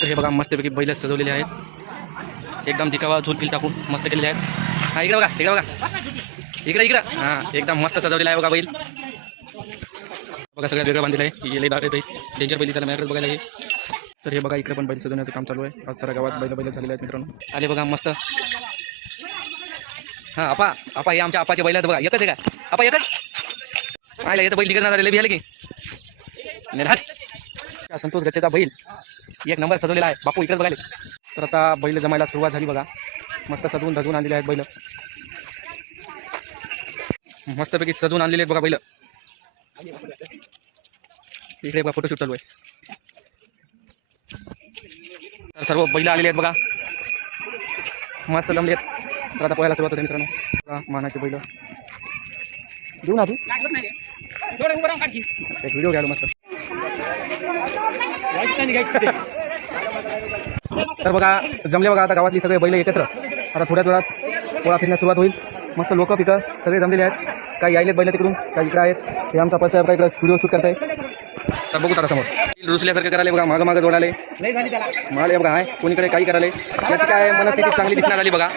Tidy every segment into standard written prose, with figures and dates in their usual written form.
तर हे बघा मस्तपैकी बैल सजवलेले आहेत, एकदम दिखावा झोलफिल टाकून मस्त केलेले आहेत। हा इकडे बघा, इकडे बघा, इकडे इकडे, हां एकदम मस्त सजवलेला आहे बघा बैल। बघा सगळ्यात वेगळं बांधलेलं आहे की लई दाखवत आहे, डेंजर बैल त्याला माझ्याकडे बघायला आहे। तर हे बघा इकडे पण बैल सजवण्याचं काम चालू आहे, आज सारा गावात बैल झालेले आहेत मित्रांनो। आले बघा मस्त, हां आपा आपा हे आमच्या आपाचे बैल आहेत बघा, येतात का आपा, येतात आयला येतं बैल, तिकडे झालेले बी आले की नाही। संतोष गच्चेचा बैल एक नंबर सजवलेला आहे, बापू इकडे बघायला। तर आता बैल जमायला सुरुवात झाली बघा, मस्त सजवून धजवून आणलेले आहेत बैल, मस्तपैकी सजवून आणलेले आहेत बघा बैल। इकडे बघा फोटोशूट चालू आहे, तर सर्व बैल आलेले आहेत बघा, मस्त जमले आहेत। तर आता पोहायला सुरुवात होते मित्रांनो, मानाचे बैल देऊ ना तू एक व्हिडिओ घ्यालो मस्त। तर बघा जमले बघा, आता गावातली सगळे बैल एकत्र, आता थोड्याच वेळात पोळा फिरण्यास सुरुवात होईल। मस्त लोक पिकं सगळे जमलेले आहेत, काही यायलेत बैल तिकडून, काही इकडे आहेत, हे आमचा पैसा इकडे व्हिडिओ शूट करताय। तर बघू आता समोर रुसल्यासारखं करायला बघा, मागं मागं जोडाले माल बघा, आहे कोणीकडे काही करायला, याची काय मनस्थिती चांगली दिसणार आली बघा।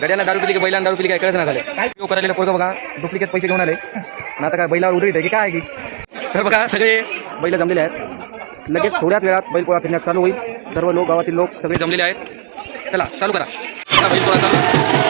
गड्याला दारू पिली की बैलांना दारू पिली काय कळत नाही झाले, काय करायला पोरं बघा डुप्लिकेट पैसे घेऊन आले ना, आता काय बैलावर उडरीत आहे की काय की। तर बघा सगळे बैल जमलेले आहेत, लगेच थोड्याच वेळात बैल पोळा फिरण्यास चालू होईल, सर्व लोक गावातील लोक सगळे जमलेले आहेत। चला चालू करा बैल पोळा चालू।